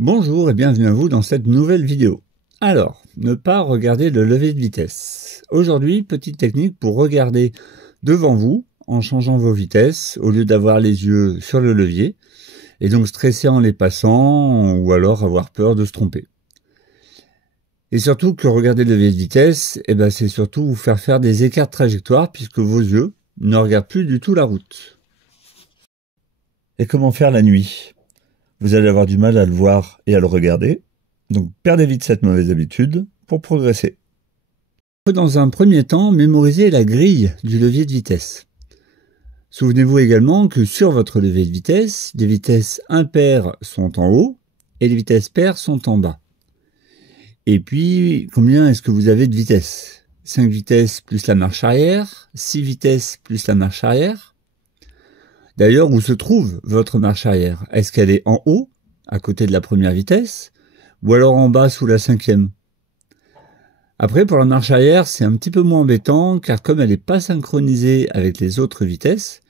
Bonjour et bienvenue à vous dans cette nouvelle vidéo. Alors, ne pas regarder le levier de vitesse. Aujourd'hui, petite technique pour regarder devant vous en changeant vos vitesses au lieu d'avoir les yeux sur le levier et donc stresser en les passant ou alors avoir peur de se tromper. Et surtout que regarder le levier de vitesse, c'est surtout vous faire des écarts de trajectoire puisque vos yeux ne regardent plus du tout la route. Et comment faire la nuit ? Vous allez avoir du mal à le voir et à le regarder, donc perdez vite cette mauvaise habitude pour progresser. Il faut dans un premier temps mémoriser la grille du levier de vitesse. Souvenez-vous également que sur votre levier de vitesse, les vitesses impaires sont en haut et les vitesses paires sont en bas. Et puis, combien est-ce que vous avez de vitesses ? 5 vitesses plus la marche arrière, 6 vitesses plus la marche arrière. D'ailleurs, où se trouve votre marche arrière ? Est-ce qu'elle est en haut, à côté de la première vitesse, ou alors en bas sous la 5e ? Après, pour la marche arrière, c'est un petit peu moins embêtant, car comme elle n'est pas synchronisée avec les autres vitesses,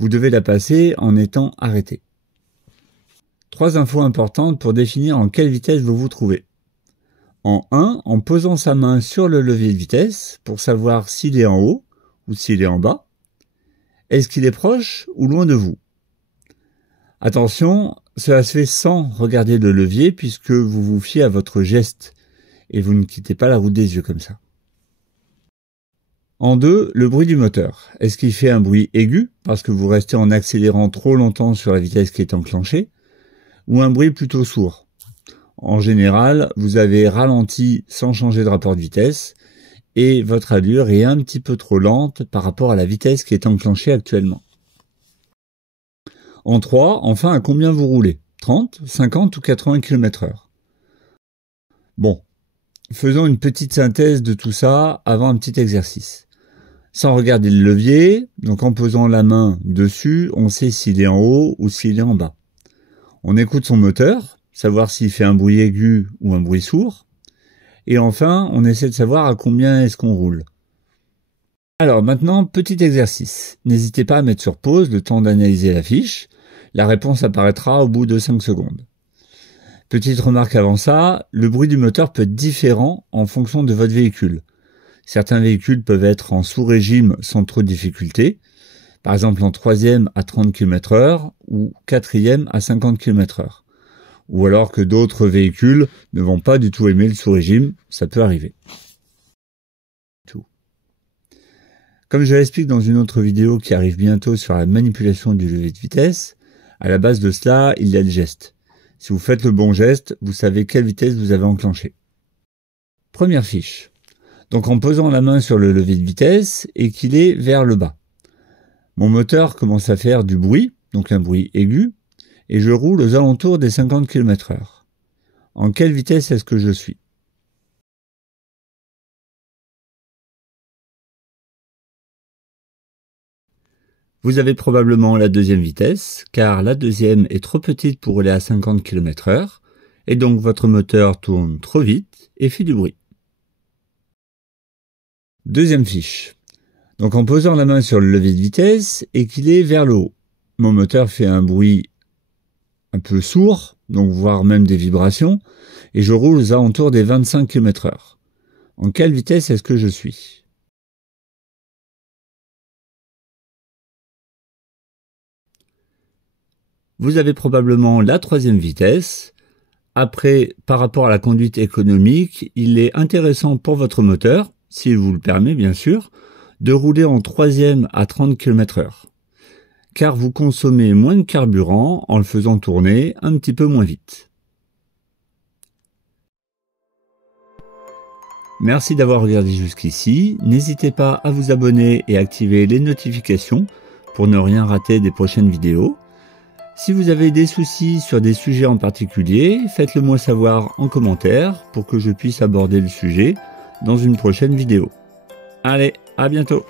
vous devez la passer en étant arrêté. 3 infos importantes pour définir en quelle vitesse vous vous trouvez. En 1, en posant sa main sur le levier de vitesse, pour savoir s'il est en haut ou s'il est en bas. Est-ce qu'il est proche ou loin de vous ? Attention, cela se fait sans regarder le levier puisque vous vous fiez à votre geste et vous ne quittez pas la route des yeux comme ça. En 2, le bruit du moteur. Est-ce qu'il fait un bruit aigu parce que vous restez en accélérant trop longtemps sur la vitesse qui est enclenchée ou un bruit plutôt sourd ? En général, vous avez ralenti sans changer de rapport de vitesse et votre allure est un petit peu trop lente par rapport à la vitesse qui est enclenchée actuellement. En 3, enfin, à combien vous roulez ? 30, 50 ou 80 km/h ? Bon, faisons une petite synthèse de tout ça avant un petit exercice. Sans regarder le levier, donc en posant la main dessus, on sait s'il est en haut ou s'il est en bas. On écoute son moteur, savoir s'il fait un bruit aigu ou un bruit sourd. Et enfin, on essaie de savoir à combien est-ce qu'on roule. Alors maintenant, petit exercice. N'hésitez pas à mettre sur pause le temps d'analyser la fiche. La réponse apparaîtra au bout de 5 secondes. Petite remarque avant ça, le bruit du moteur peut être différent en fonction de votre véhicule. Certains véhicules peuvent être en sous-régime sans trop de difficultés, par exemple en 3e à 30 km/h ou 4e à 50 km/h. Ou alors que d'autres véhicules ne vont pas du tout aimer le sous-régime, ça peut arriver. Comme je l'explique dans une autre vidéo qui arrive bientôt sur la manipulation du levier de vitesse, à la base de cela, il y a le geste. Si vous faites le bon geste, vous savez quelle vitesse vous avez enclenché. Première fiche. Donc en posant la main sur le levier de vitesse et qu'il est vers le bas. Mon moteur commence à faire du bruit, donc un bruit aigu, et je roule aux alentours des 50 km/h. En quelle vitesse est-ce que je suis ? Vous avez probablement la deuxième vitesse, car la deuxième est trop petite pour rouler à 50 km/h, et donc votre moteur tourne trop vite et fait du bruit. Deuxième fiche. Donc en posant la main sur le levier de vitesse et qu'il est vers le haut. Mon moteur fait un bruit un peu sourd, donc voire même des vibrations, et je roule aux alentours des 25 km/h. En quelle vitesse est-ce que je suis ? Vous avez probablement la troisième vitesse. Après, par rapport à la conduite économique, il est intéressant pour votre moteur, s'il vous le permet bien sûr, de rouler en 3e à 30 km/h. Car vous consommez moins de carburant en le faisant tourner un petit peu moins vite. Merci d'avoir regardé jusqu'ici. N'hésitez pas à vous abonner et activer les notifications pour ne rien rater des prochaines vidéos. Si vous avez des soucis sur des sujets en particulier, faites-le moi savoir en commentaire pour que je puisse aborder le sujet dans une prochaine vidéo. Allez, à bientôt!